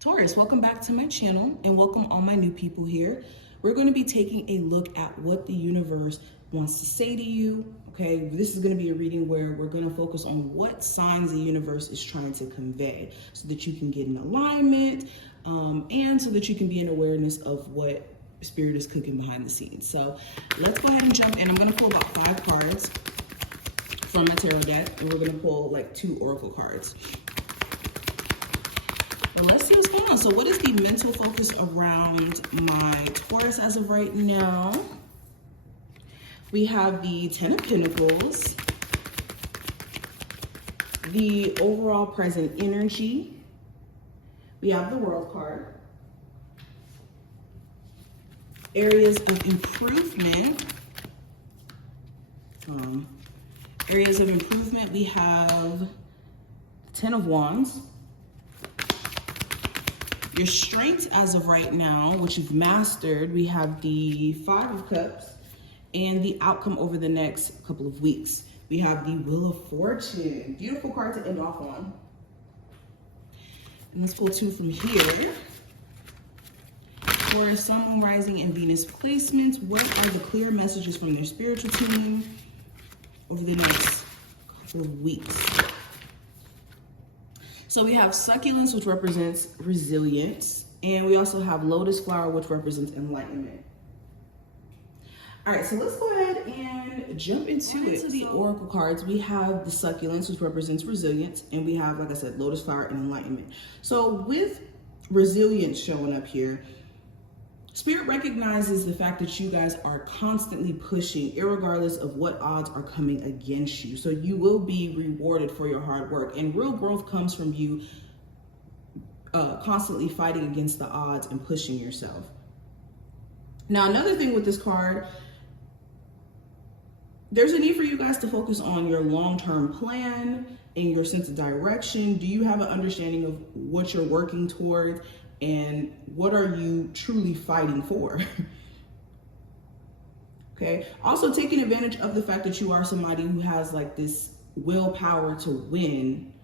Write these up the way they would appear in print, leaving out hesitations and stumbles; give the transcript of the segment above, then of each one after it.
Taurus, welcome back to my channel and welcome all my new people here. We're going to be taking a look at what the universe wants to say to you. Okay, this is going to be a reading where we're going to focus on what signs the universe is trying to convey so that you can get in alignment and so that you can be in awareness of what spirit is cooking behind the scenes. So let's go ahead and jump in. I'm going to pull about 5 cards from my tarot deck and we're going to pull like 2 oracle cards. Well, let's see what's going on. So what is the mental focus around my Taurus as of right now? We have the 10 of Pentacles, the overall present energy. We have the World card, areas of improvement. We have 10 of Wands. Your strength as of right now, which you've mastered, we have the 5 of Cups and the outcome over the next couple of weeks. We have the Wheel of Fortune. Beautiful card to end off on. And let's pull 2 from here. For Sun, Moon, Rising, and Venus placements, what are the clear messages from their spiritual team over the next couple of weeks? So we have succulence, which represents resilience, and we also have lotus flower, which represents enlightenment. All right, so let's go ahead and jump into it. So the oracle cards, we have the succulence, which represents resilience, and we have, like I said, lotus flower and enlightenment. So with resilience showing up here, Spirit recognizes the fact that you guys are constantly pushing, irregardless of what odds are coming against you. So you will be rewarded for your hard work. And real growth comes from you constantly fighting against the odds and pushing yourself. Now, another thing with this card, there's a need for you guys to focus on your long-term plan and your sense of direction. Do you have an understanding of what you're working toward? And what are you truly fighting for? Okay. Also taking advantage of the fact that you are somebody who has like this willpower to win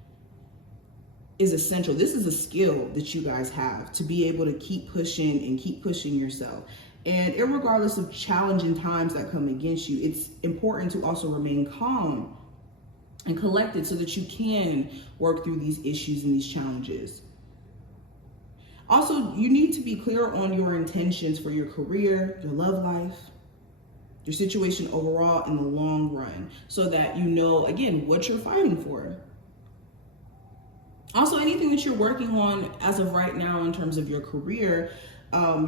is essential. This is a skill that you guys have to be able to keep pushing and keep pushing yourself. And irregardless of challenging times that come against you, it's important to also remain calm and collected so that you can work through these issues and these challenges. Also, you need to be clear on your intentions for your career, your love life, your situation overall in the long run, so that you know, again, what you're fighting for. Also, anything that you're working on as of right now in terms of your career,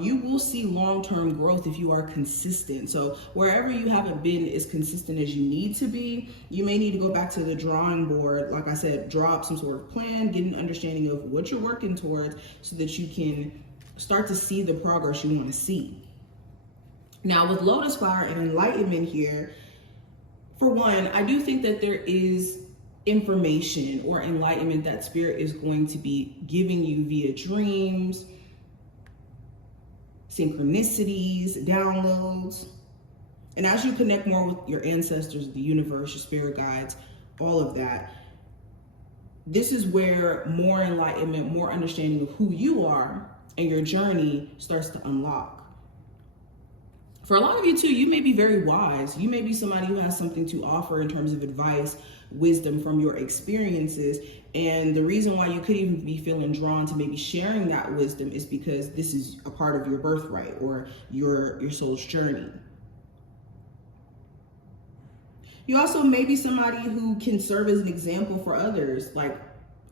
you will see long-term growth if you are consistent. So wherever you haven't been as consistent as you need to be, you may need to go back to the drawing board. Like I said, draw up some sort of plan, get an understanding of what you're working towards so that you can start to see the progress you want to see. Now with Lotus Flower and enlightenment here, for one, I do think that there is information or enlightenment that Spirit is going to be giving you via dreams, synchronicities, downloads. And as you connect more with your ancestors, the universe, your spirit guides, all of that, this is where more enlightenment, more understanding of who you are and your journey starts to unlock. For a lot of you too, you may be very wise. You may be somebody who has something to offer in terms of advice, wisdom from your experiences. And the reason why you could even be feeling drawn to maybe sharing that wisdom is because this is a part of your birthright or your soul's journey. You also may be somebody who can serve as an example for others. Like,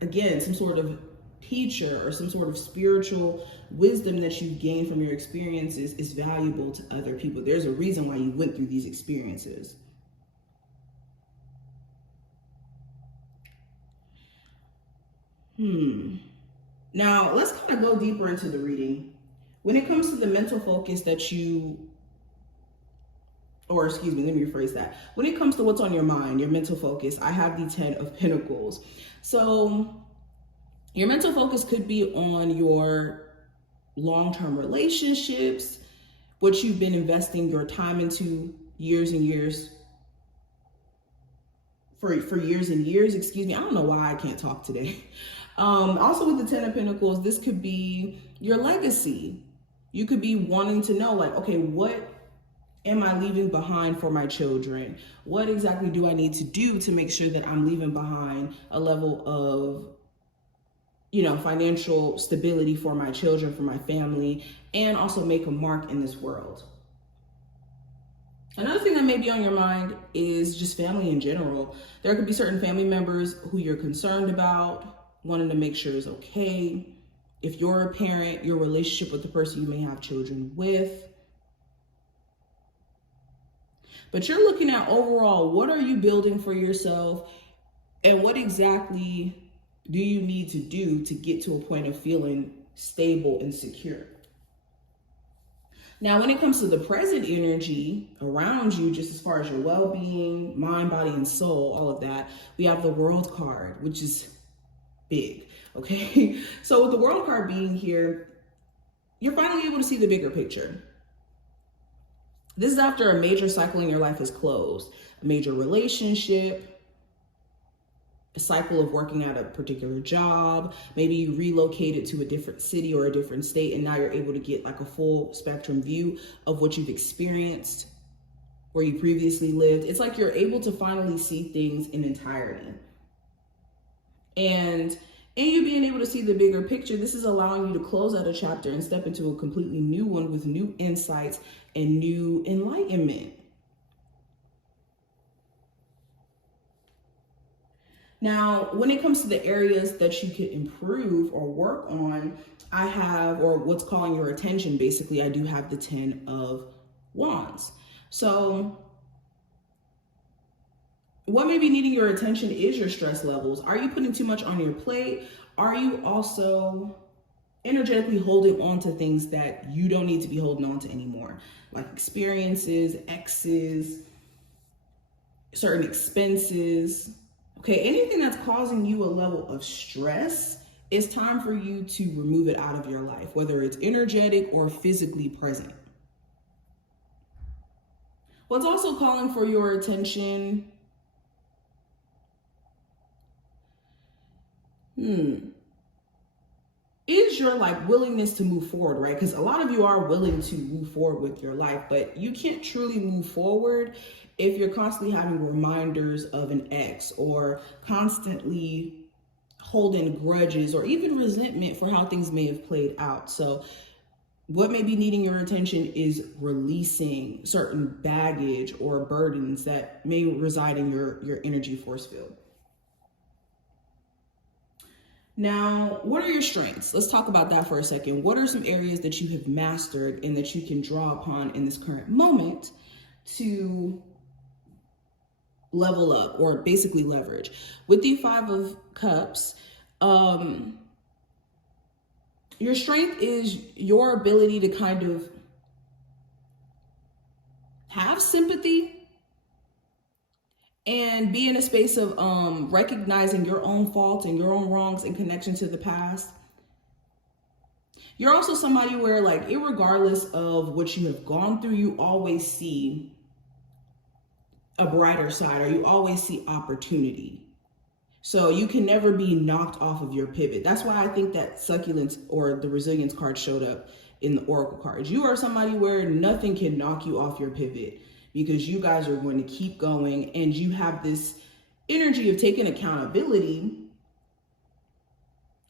again, some sort of teacher or some sort of spiritual wisdom that you gain from your experiences is valuable to other people. There's a reason why you went through these experiences. Now, let's kind of go deeper into the reading. When it comes to the mental focus that let me rephrase that. When it comes to what's on your mind, your mental focus, I have the 10 of Pentacles. So your mental focus could be on your long-term relationships, what you've been investing your time into years and years, for years and years, excuse me. I don't know why I can't talk today. Also with the Ten of Pentacles, this could be your legacy. You could be wanting to know, like, okay, what am I leaving behind for my children? What exactly do I need to do to make sure that I'm leaving behind a level of, you know, financial stability for my children, for my family, and also make a mark in this world? Another thing that may be on your mind is just family in general. There could be certain family members who you're concerned about, wanting to make sure is okay. If you're a parent, your relationship with the person you may have children with. But you're looking at overall, what are you building for yourself? And what exactly do you need to do to get to a point of feeling stable and secure? Now, when it comes to the present energy around you, just as far as your well-being, mind, body, and soul, all of that, we have the World card, which is big, okay? So with the World card being here, you're finally able to see the bigger picture. This is after a major cycle in your life is closed, a major relationship, a cycle of working at a particular job. Maybe you relocated to a different city or a different state, and now you're able to get like a full spectrum view of what you've experienced where you previously lived. It's like you're able to finally see things in entirety. And in you being able to see the bigger picture, this is allowing you to close out a chapter and step into a completely new one with new insights and new enlightenment. Now, when it comes to the areas that you could improve or work on, I have, or what's calling your attention, basically, I do have the 10 of Wands. So what may be needing your attention is your stress levels. Are you putting too much on your plate? Are you also energetically holding on to things that you don't need to be holding on to anymore? Like experiences, exes, certain expenses. Okay, anything that's causing you a level of stress, it's time for you to remove it out of your life, whether it's energetic or physically present. What's also calling for your attention is your like willingness to move forward, right? Because a lot of you are willing to move forward with your life, but you can't truly move forward if you're constantly having reminders of an ex or constantly holding grudges or even resentment for how things may have played out. So what may be needing your attention is releasing certain baggage or burdens that may reside in your energy force field. Now, what are your strengths? Let's talk about that for a second. What are some areas that you have mastered and that you can draw upon in this current moment to level up or basically leverage? With the 5 of Cups, your strength is your ability to kind of have sympathy and be in a space of recognizing your own faults and your own wrongs in connection to the past. You're also somebody where, like, irregardless of what you have gone through, you always see a brighter side, or you always see opportunity. So you can never be knocked off of your pivot. That's why I think that succulence or the resilience card showed up in the oracle cards. You are somebody where nothing can knock you off your pivot, because you guys are going to keep going, and you have this energy of taking accountability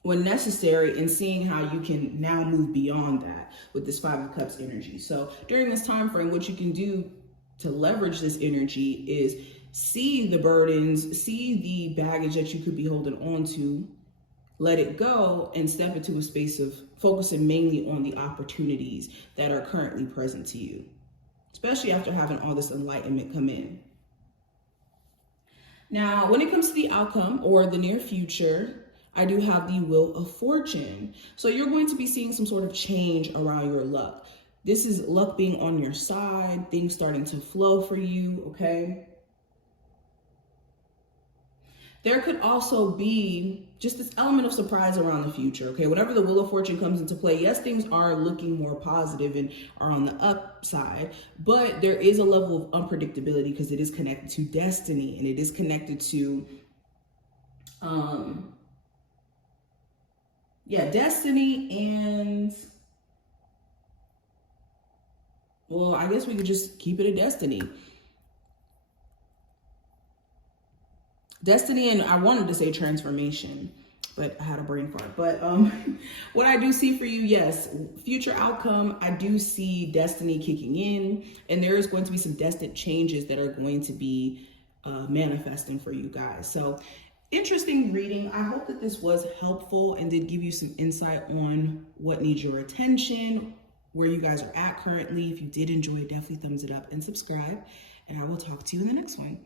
when necessary and seeing how you can now move beyond that with this 5 of Cups energy. So during this time frame, what you can do to leverage this energy is see the burdens, see the baggage that you could be holding on to, let it go, and step into a space of focusing mainly on the opportunities that are currently present to you, especially after having all this enlightenment come in. Now, when it comes to the outcome or the near future, I do have the Wheel of Fortune. So you're going to be seeing some sort of change around your luck. This is luck being on your side, things starting to flow for you, okay? There could also be just this element of surprise around the future, okay? Whenever the Wheel of Fortune comes into play, yes, things are looking more positive and are on the upside, but there is a level of unpredictability because it is connected to destiny, and it is connected to Yeah, destiny and, well, I guess we could just keep it a destiny. Destiny, and I wanted to say transformation, but I had a brain fart. But what I do see for you, yes, future outcome, I do see destiny kicking in, and there is going to be some destined changes that are going to be manifesting for you guys. So interesting reading. I hope that this was helpful and did give you some insight on what needs your attention, where you guys are at currently. If you did enjoy it, definitely thumbs it up and subscribe, and I will talk to you in the next one.